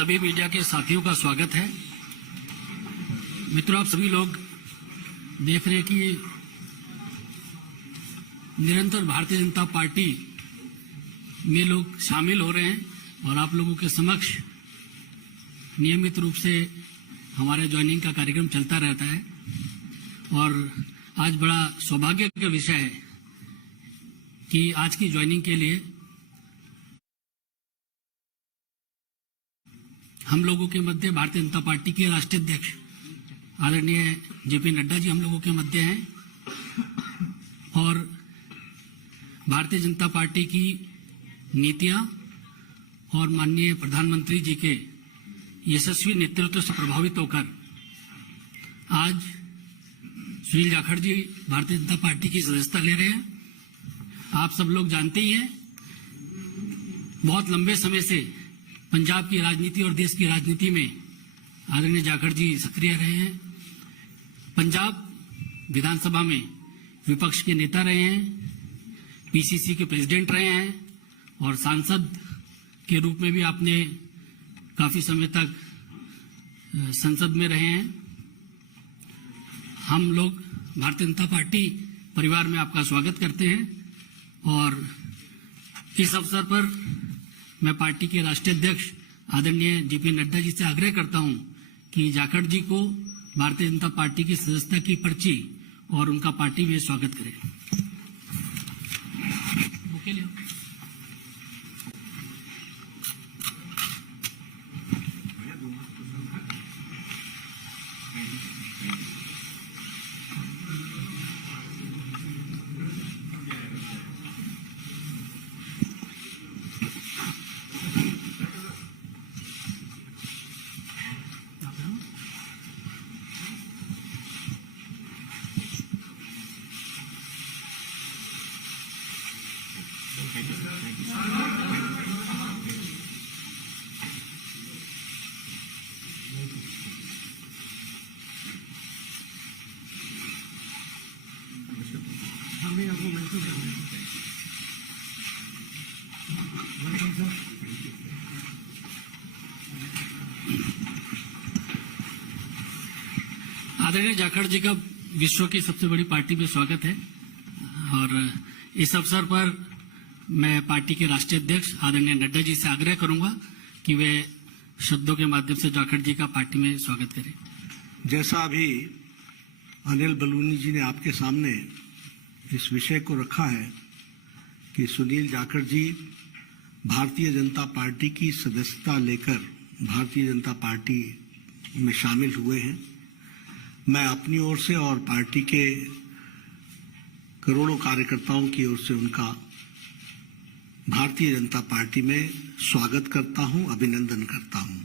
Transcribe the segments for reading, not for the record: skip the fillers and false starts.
सभी मीडिया के साथियों का स्वागत है। मित्रों, आप सभी लोग देख रहे हैं कि निरंतर भारतीय जनता पार्टी में लोग शामिल हो रहे हैं और आप लोगों के समक्ष नियमित रूप से हमारे ज्वाइनिंग का कार्यक्रम चलता रहता है। और आज बड़ा सौभाग्य का विषय है कि आज की ज्वाइनिंग के लिए हम लोगों के मध्य भारतीय जनता पार्टी के राष्ट्रीय अध्यक्ष आदरणीय जेपी नड्डा जी हम लोगों के मध्य हैं और भारतीय जनता पार्टी की नीतियां और माननीय प्रधानमंत्री जी के यशस्वी नेतृत्व से प्रभावित होकर आज सुनील जाखड़ जी भारतीय जनता पार्टी की सदस्यता ले रहे हैं। आप सब लोग जानते ही हैं, बहुत लंबे समय से पंजाब की राजनीति और देश की राजनीति में आदरणीय जाखड़ जी सक्रिय रहे हैं। पंजाब विधानसभा में विपक्ष के नेता रहे हैं, पीसीसी के प्रेसिडेंट रहे हैं और सांसद के रूप में भी आपने काफी समय तक संसद में रहे हैं। हम लोग भारतीय जनता पार्टी परिवार में आपका स्वागत करते हैं और इस अवसर पर मैं पार्टी के राष्ट्रीय अध्यक्ष आदरणीय जेपी नड्डा जी से आग्रह करता हूं कि जाखड़ जी को भारतीय जनता पार्टी की सदस्यता की पर्ची और उनका पार्टी में स्वागत करें। आदरणीय जाखड़ जी का विश्व की सबसे बड़ी पार्टी में स्वागत है और इस अवसर पर मैं पार्टी के राष्ट्रीय अध्यक्ष आदरणीय नड्डा जी से आग्रह करूंगा कि वे शब्दों के माध्यम से जाखड़ जी का पार्टी में स्वागत करें। जैसा अभी अनिल बलूनी जी ने आपके सामने इस विषय को रखा है कि सुनील जाखड़ जी भारतीय जनता पार्टी की सदस्यता लेकर भारतीय जनता पार्टी में शामिल हुए हैं, मैं अपनी ओर से और पार्टी के करोड़ों कार्यकर्ताओं की ओर से उनका भारतीय जनता पार्टी में स्वागत करता हूं, अभिनंदन करता हूं।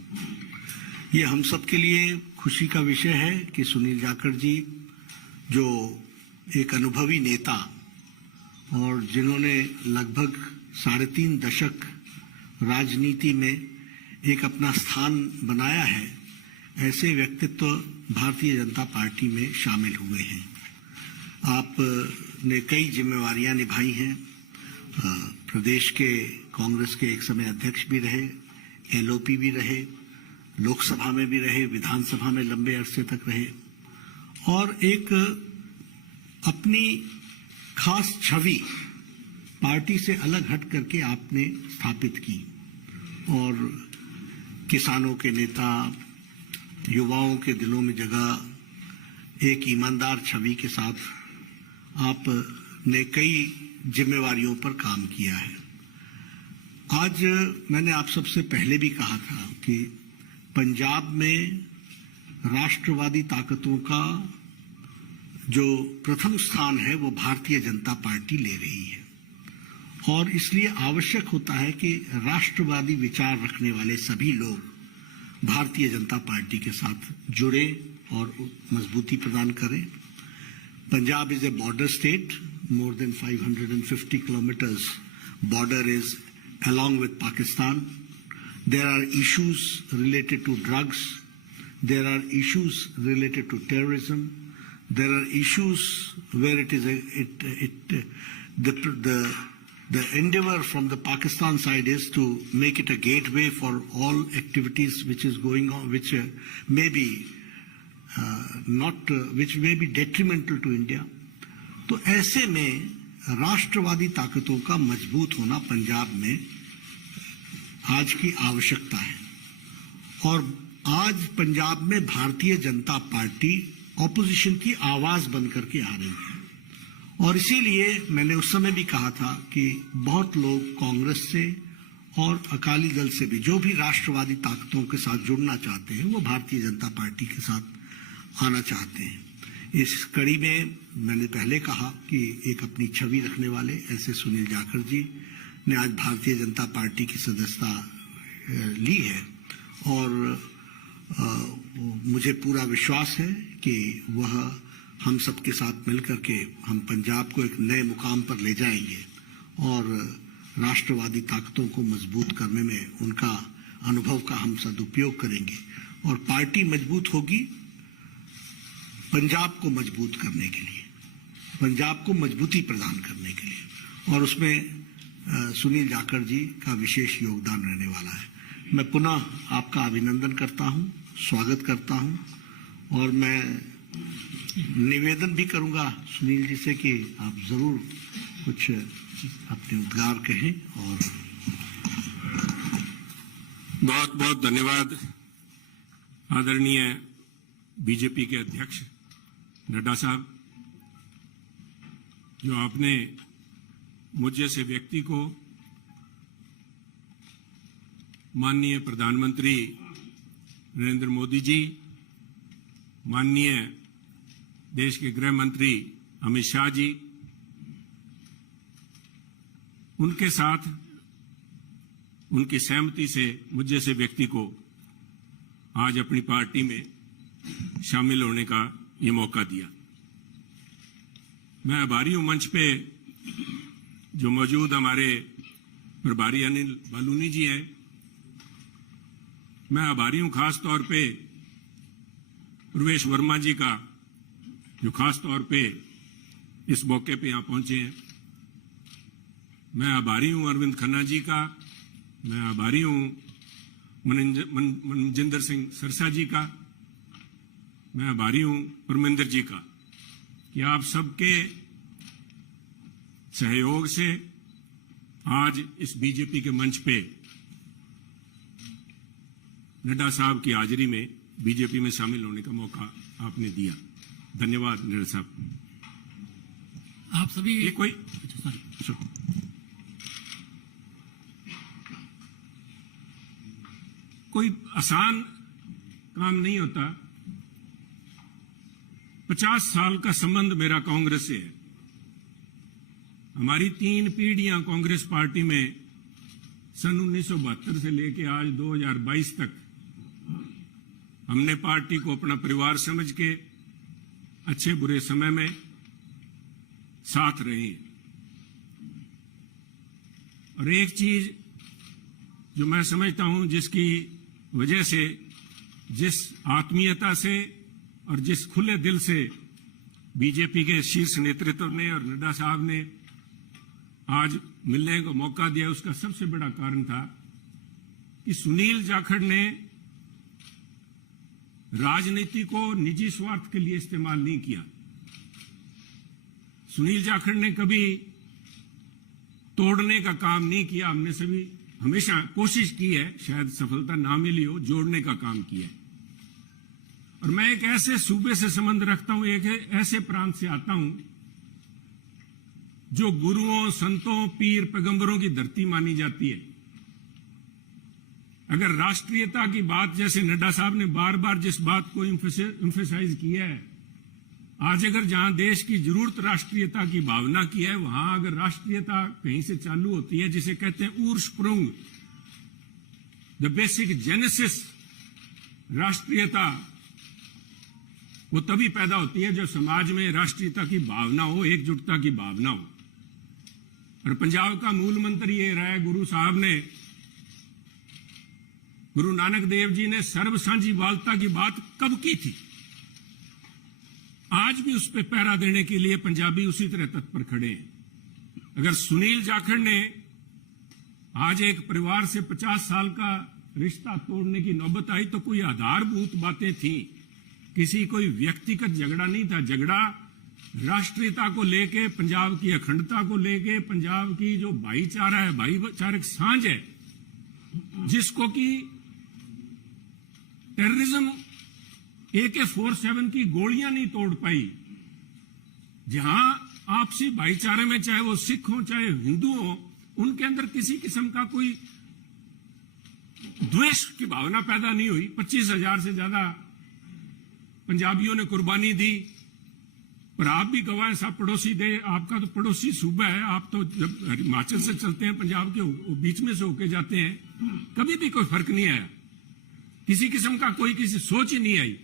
ये हम सब के लिए खुशी का विषय है कि सुनील जाखड़ जी जो एक अनुभवी नेता और जिन्होंने लगभग 3.5 दशक राजनीति में एक अपना स्थान बनाया है, ऐसे व्यक्तित्व भारतीय जनता पार्टी में शामिल हुए हैं। आपने कई जिम्मेवारियां निभाई हैं, प्रदेश के कांग्रेस के एक समय अध्यक्ष भी रहे, एलओपी भी रहे, लोकसभा में भी रहे, विधानसभा में लंबे अरसे तक रहे और एक अपनी खास छवि पार्टी से अलग हट करके आपने स्थापित की और किसानों के नेता, युवाओं के दिलों में जगह एक ईमानदार छवि के साथ आपने कई जिम्मेवारियों पर काम किया है। आज मैंने आप सबसे पहले भी कहा था कि पंजाब में राष्ट्रवादी ताकतों का जो प्रथम स्थान है वो भारतीय जनता पार्टी ले रही है और इसलिए आवश्यक होता है कि राष्ट्रवादी विचार रखने वाले सभी लोग भारतीय जनता पार्टी के साथ जुड़े और मजबूती प्रदान करें। Punjab is a border state, more than 550 kilometers border is along with Pakistan. There are issues related to drugs, there are issues related to terrorism, there are issues where it is the The endeavor from the Pakistan side is to make it a gateway for all activities which is going on, which may be which may be detrimental to India. तो ऐसे में राष्ट्रवादी ताकतों का मजबूत होना पंजाब में आज की आवश्यकता है। और आज पंजाब में भारतीय जनता पार्टी ऑपोजिशन की आवाज बन करके आ रही है। और इसीलिए मैंने उस समय भी कहा था कि बहुत लोग कांग्रेस से और अकाली दल से भी, जो भी राष्ट्रवादी ताकतों के साथ जुड़ना चाहते हैं, वो भारतीय जनता पार्टी के साथ आना चाहते हैं। इस कड़ी में मैंने पहले कहा कि एक अपनी छवि रखने वाले ऐसे सुनील जाखड़ जी ने आज भारतीय जनता पार्टी की सदस्यता ली है। और मुझे पूरा विश्वास है कि वह हम सबके साथ मिलकर के हम पंजाब को एक नए मुकाम पर ले जाएंगे और राष्ट्रवादी ताकतों को मजबूत करने में उनका अनुभव का हम सदुपयोग करेंगे। और पार्टी मजबूत होगी पंजाब को मजबूत करने के लिए, पंजाब को मजबूती प्रदान करने के लिए, और उसमें सुनील जाखड़ जी का विशेष योगदान रहने वाला है। मैं पुनः आपका अभिनंदन करता हूं, स्वागत करता हूं, और मैं निवेदन भी करूंगा सुनील जी से कि आप जरूर कुछ अपने उद्गार कहें। और बहुत बहुत धन्यवाद आदरणीय बीजेपी के अध्यक्ष नड्डा साहब, जो आपने मुझ जैसे व्यक्ति को माननीय प्रधानमंत्री नरेंद्र मोदी जी, माननीय देश के गृह मंत्री अमित शाह जी, उनके साथ उनकी सहमति से मुझ जैसे व्यक्ति को आज अपनी पार्टी में शामिल होने का ये मौका दिया। मैं आभारी हूं मंच पे जो मौजूद हमारे प्रभारी अनिल बालूनी जी हैं। मैं आभारी हूं खास तौर पे प्रवेश वर्मा जी का, जो खास तौर पे इस मौके पे यहां पहुंचे हैं। मैं आभारी हूं अरविंद खन्ना जी का, मैं आभारी हूं मनजिंदर सिंह सरसा जी का, मैं आभारी हूं परमिंदर जी का कि आप सबके सहयोग से आज इस बीजेपी के मंच पे नड्डा साहब की हाजिरी में बीजेपी में शामिल होने का मौका आपने दिया। धन्यवाद नड्डा साहब। आप सभी ये कोई आसान काम नहीं होता। 50 साल का संबंध मेरा कांग्रेस से है। हमारी 3 पीढ़ियां कांग्रेस पार्टी में सन 1972 से लेकर आज 2022 तक हमने पार्टी को अपना परिवार समझ के अच्छे बुरे समय में साथ रहे। और एक चीज जो मैं समझता हूं, जिसकी वजह से, जिस आत्मीयता से और जिस खुले दिल से बीजेपी के शीर्ष नेतृत्व ने और नड्डा साहब ने आज मिलने का मौका दिया, उसका सबसे बड़ा कारण था कि सुनील जाखड़ ने राजनीति को निजी स्वार्थ के लिए इस्तेमाल नहीं किया। सुनील जाखड़ ने कभी तोड़ने का काम नहीं किया। हमने सभी हमेशा कोशिश की है, शायद सफलता ना मिली हो, जोड़ने का काम किया। और मैं एक ऐसे सूबे से संबंध रखता हूं, एक ऐसे प्रांत से आता हूं जो गुरुओं, संतों, पीर, पैगंबरों की धरती मानी जाती है। अगर राष्ट्रीयता की बात, जैसे नड्डा साहब ने बार बार जिस बात को एम्फेसाइज किया है, आज अगर जहां देश की जरूरत राष्ट्रीयता की भावना की है, वहां अगर राष्ट्रीयता कहीं से चालू होती है, जिसे कहते हैं उर्स्प्रुंग, द बेसिक जेनेसिस, राष्ट्रीयता वो तभी पैदा होती है जब समाज में राष्ट्रीयता की भावना हो, एकजुटता की भावना हो। और पंजाब का मूल मंत्र ये रहा है, गुरु नानक देव जी ने सर्व साझीवालता की बात कब की थी? आज भी उस पर पहरा देने के लिए पंजाबी उसी तरह तत्पर खड़े हैं। अगर सुनील जाखड़ ने आज एक परिवार से 50 साल का रिश्ता तोड़ने की नौबत आई तो कोई आधारभूत बातें थी, किसी कोई व्यक्तिगत झगड़ा नहीं था। झगड़ा राष्ट्रीयता को लेके, पंजाब की अखंडता को लेके, पंजाब की जो भाईचारा है, भाईचारक सांझ है, जिसको कि टेररिज्म AK-47 की गोलियां नहीं तोड़ पाई। जहां आपसी भाईचारे में, चाहे वो सिख हो चाहे हिंदू हो, उनके अंदर किसी किस्म का कोई द्वेष की भावना पैदा नहीं हुई। 25,000 से ज्यादा पंजाबियों ने कुर्बानी दी। पर आप भी गवाह हैं, सब पड़ोसी दे, आपका तो पड़ोसी सूबा है, आप तो जब हिमाचल से चलते हैं, पंजाब के बीच में से होके जाते हैं, कभी भी कोई फर्क नहीं आया, किसी किस्म का कोई किसी सोच ही नहीं आई।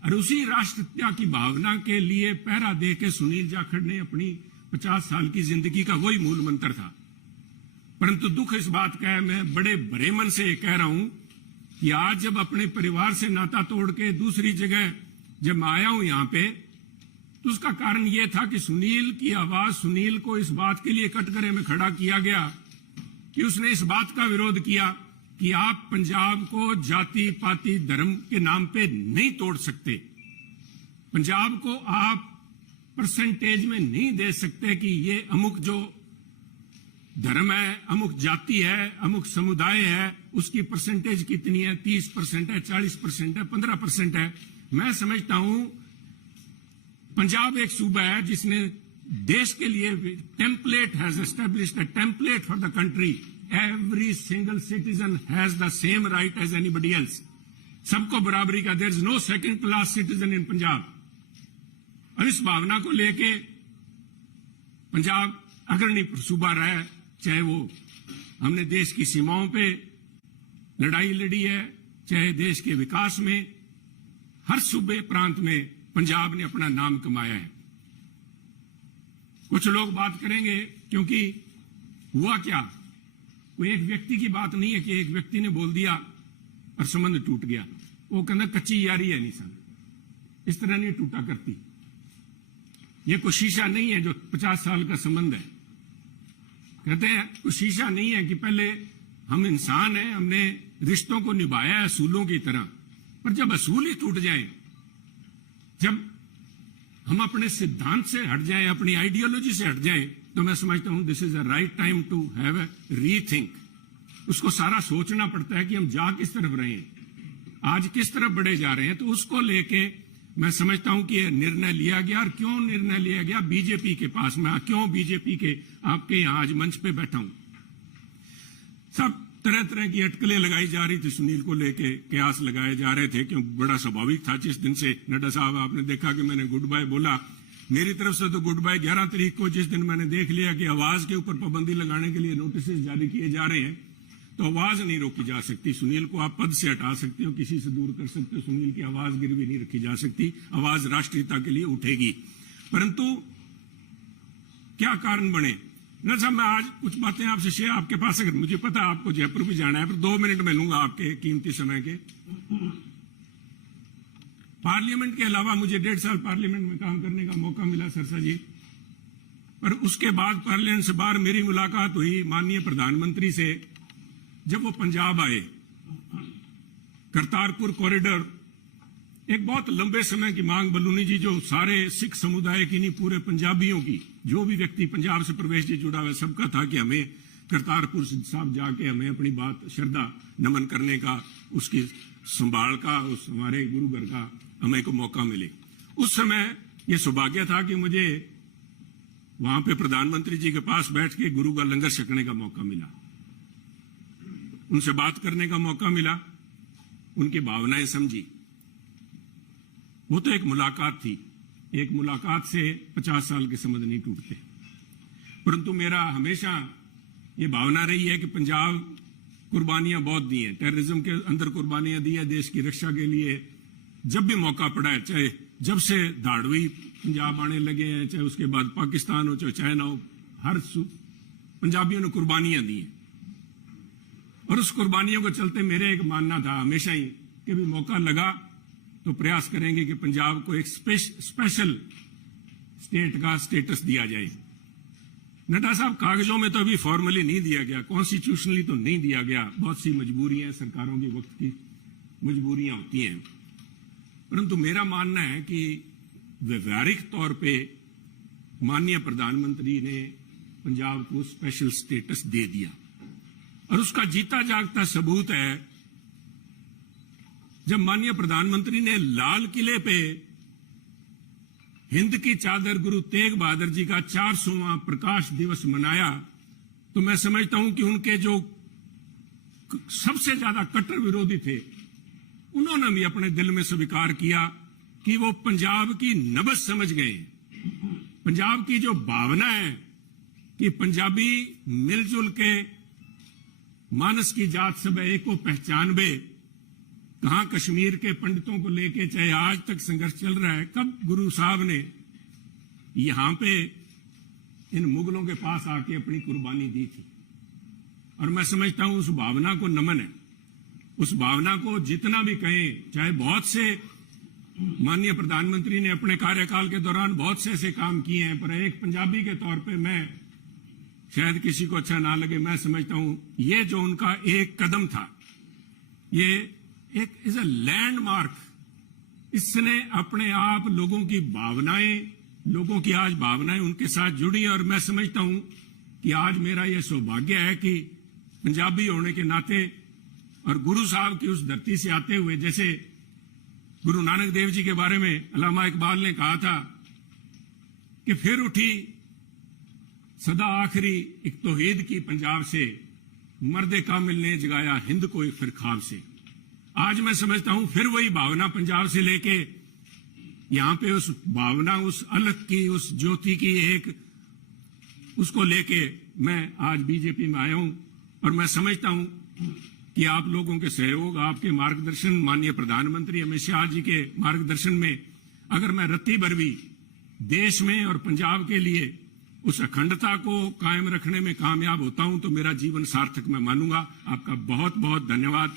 और उसी राष्ट्रीयता की भावना के लिए पहरा दे के सुनील जाखड़ ने अपनी 50 साल की जिंदगी का वही मूल मंत्र था। परंतु दुख इस बात का है, मैं बड़े भरे मन से कह रहा हूं कि आज जब अपने परिवार से नाता तोड़ के दूसरी जगह जब मैं आया हूं यहां पे, तो उसका कारण यह था कि सुनील की आवाज, सुनील को इस बात के लिए कटघरे में खड़ा किया गया कि उसने इस बात का विरोध किया कि आप पंजाब को जाति पाति धर्म के नाम पे नहीं तोड़ सकते, पंजाब को आप परसेंटेज में नहीं दे सकते कि ये अमुक जो धर्म है, अमुक जाति है, अमुक समुदाय है, उसकी परसेंटेज कितनी है, 30% है, 40% है, 15% है। मैं समझता हूं पंजाब एक सूबा है जिसने देश के लिए template has established a template for the country. Every single citizen has the same right as anybody else. सबको बराबरी का, there is no second class citizen in Punjab. और इस भावना को लेके पंजाब अग्रणी सूबा रहा है, चाहे वो हमने देश की सीमाओं पे लड़ाई लड़ी है, चाहे देश के विकास में, हर सूबे प्रांत में पंजाब ने अपना नाम कमाया है। कुछ लोग बात करेंगे क्योंकि हुआ क्या, कोई एक व्यक्ति की बात नहीं है कि एक व्यक्ति ने बोल दिया और संबंध टूट गया। वो कहना कच्ची यारी है निशान, इस तरह नहीं टूटा करती। ये कोई शीशा नहीं है जो 50 साल का संबंध है। कहते हैं कोई शीशा नहीं है कि पहले हम इंसान हैं, हमने रिश्तों को निभाया है असूलों की तरह, पर जब असूल ही टूट जाए, जब हम अपने सिद्धांत से हट जाएं, अपनी आइडियोलॉजी से हट जाएं, तो मैं समझता हूं this is a right time to have a rethink. उसको सारा सोचना पड़ता है कि हम जा किस तरफ रहे हैं, आज किस तरफ बढ़े जा रहे हैं। तो उसको लेके मैं समझता हूं कि यह निर्णय लिया गया। और क्यों निर्णय लिया गया, बीजेपी के पास मैं क्यों बीजेपी के आपके यहां आज मंच पे बैठा हूं। सब तरह तरह की अटकलें लगाई जा रही थी सुनील को लेके, कयास लगाए जा रहे थे, क्योंकि बड़ा स्वाभाविक था। जिस दिन से नड्डा साहब आपने देखा कि मैंने गुड बाय बोला, मेरी तरफ से तो गुड बाय 11 तारीख को, जिस दिन मैंने देख लिया कि आवाज के ऊपर पाबंदी लगाने के लिए नोटिस जारी किए जा रहे हैं, तो आवाज नहीं रोकी जा सकती। सुनील को आप पद से हटा सकते हो, किसी से दूर कर सकते हो, सुनील की आवाज गिरवी नहीं रखी जा सकती। आवाज राष्ट्रीयता के लिए उठेगी। परंतु क्या कारण बने न साहब, मैं आज कुछ बातें आपसे शेयर, आपके पास अगर मुझे पता आपको जयपुर भी जाना है, पर 2 मिनट में लूंगा आपके कीमती समय के। पार्लियामेंट के अलावा मुझे 1.5 साल पार्लियामेंट में काम करने का मौका मिला सरसा जी, पर उसके बाद पार्लियामेंट से बाहर मेरी मुलाकात हुई माननीय प्रधानमंत्री से, जब वो पंजाब आए। करतारपुर कॉरिडोर एक बहुत लंबे समय की मांग, बलूनी जी, जो सारे सिख समुदाय की नहीं, पूरे पंजाबियों की, जो भी व्यक्ति पंजाब से प्रवेश जी जुड़ा हुआ सबका था कि हमें करतारपुर साहब जाके हमें अपनी बात श्रद्धा नमन करने का, उसकी संभाल का, उस हमारे गुरु घर का हमें को मौका मिले। उस समय यह सौभाग्य था कि मुझे वहां पे प्रधानमंत्री जी के पास बैठ के गुरु का लंगर छकने का मौका मिला, उनसे बात करने का मौका मिला, उनकी भावनाएं समझी। वो तो एक मुलाकात थी, एक मुलाकात से 50 साल के संबंध नहीं टूटते। परंतु मेरा हमेशा ये भावना रही है कि पंजाब कुर्बानियां बहुत दी हैं, टेररिज्म के अंदर कुर्बानियां दी है देश की रक्षा के लिए। जब भी मौका पड़ा है, चाहे जब से धाड़वी पंजाब आने लगे हैं, चाहे उसके बाद पाकिस्तान हो, चाहे चाइना हो, हर पंजाबियों ने कुर्बानियां दी हैं। और उस कुर्बानियों को चलते मेरे एक मानना था हमेशा ही कि भी मौका लगा तो प्रयास करेंगे कि पंजाब को एक स्पेशल स्टेट का स्टेटस दिया जाए। नड्डा साहब, कागजों में तो अभी फॉर्मली नहीं दिया गया, कॉन्स्टिट्यूशनली तो नहीं दिया गया, बहुत सी मजबूरियां सरकारों की वक्त की मजबूरियां होती हैं, परंतु मेरा मानना है कि व्यवहारिक तौर पे माननीय प्रधानमंत्री ने पंजाब को स्पेशल स्टेटस दे दिया और उसका जीता जागता सबूत है जब माननीय प्रधानमंत्री ने लाल किले पे हिंद की चादर गुरु तेग बहादुर जी का 400वां प्रकाश दिवस मनाया, तो मैं समझता हूं कि उनके जो सबसे ज्यादा कट्टर विरोधी थे उन्होंने भी अपने दिल में स्वीकार किया कि वो पंजाब की नब्ज समझ गए, पंजाब की जो भावना है कि पंजाबी मिलजुल के मानस की जात सब एक को पहचानबे, कहां कश्मीर के पंडितों को लेके चाहे आज तक संघर्ष चल रहा है, कब गुरु साहब ने यहां पे इन मुगलों के पास आके अपनी कुर्बानी दी थी। और मैं समझता हूं उस भावना को नमन है, उस भावना को जितना भी कहें, चाहे बहुत से माननीय प्रधानमंत्री ने अपने कार्यकाल के दौरान बहुत से ऐसे काम किए हैं, पर एक पंजाबी के तौर पे मैं, शायद किसी को अच्छा ना लगे, मैं समझता हूं ये जो उनका एक कदम था, ये एक इज अ लैंडमार्क। इसने अपने आप लोगों की भावनाएं, लोगों की आज भावनाएं उनके साथ जुड़ी, और मैं समझता हूं कि आज मेरा यह सौभाग्य है कि पंजाबी होने के नाते और गुरु साहब की उस धरती से आते हुए, जैसे गुरु नानक देव जी के बारे में अल्लामा इकबाल ने कहा था कि फिर उठी सदा आखिरी एक तौहीद की पंजाब से, मर्दे कामिल ने जगाया हिंद को एक फिर ख्वाब से। आज मैं समझता हूं फिर वही भावना पंजाब से लेके यहां पे उस भावना, उस अलग की, उस ज्योति की एक, उसको लेके मैं आज बीजेपी में आया हूं। और मैं समझता हूं कि आप लोगों के सहयोग, आपके मार्गदर्शन, माननीय प्रधानमंत्री अमित शाह जी के मार्गदर्शन में अगर मैं रत्ती भर भी देश में और पंजाब के लिए उस अखंडता को कायम रखने में कामयाब होता हूं तो मेरा जीवन सार्थक मैं मानूंगा। आपका बहुत बहुत धन्यवाद।